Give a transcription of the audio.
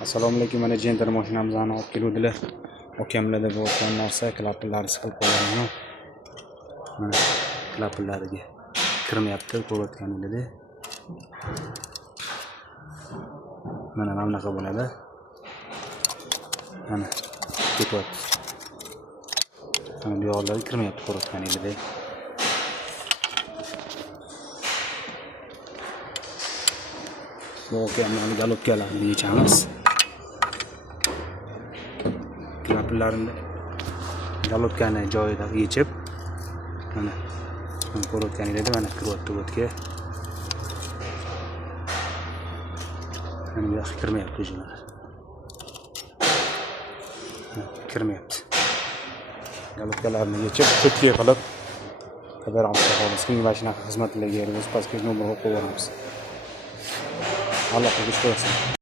Assalomu alaykum. Mana Gentle mashinamizni olib keluvdilar. Okamlarda bo'lgan narsa klaplarni siqib qo'yganman. Mana klaplariga kirmayapti, ko'rayotganingizda. Mana bunaqa bo'ladi. Mana ketyapti. Mana bu yo'llarga kirmayapti, ko'rayotganingizda. Bu okamlarning galopkalarini yechamiz. Klaplarni galopkani joyida yechib, mana ko'rayotganingizda mana kiryapti o'tga. Mana bu yoqqa kirmayapti o'zini. Kirmayapti. Galopkalarni yechib, ko'tga qilib qadar olamiz. Kimga mashina xizmatlarga beramiz, pastga nomer qo'yib yuboramiz. Alloh xayr ko'rsin.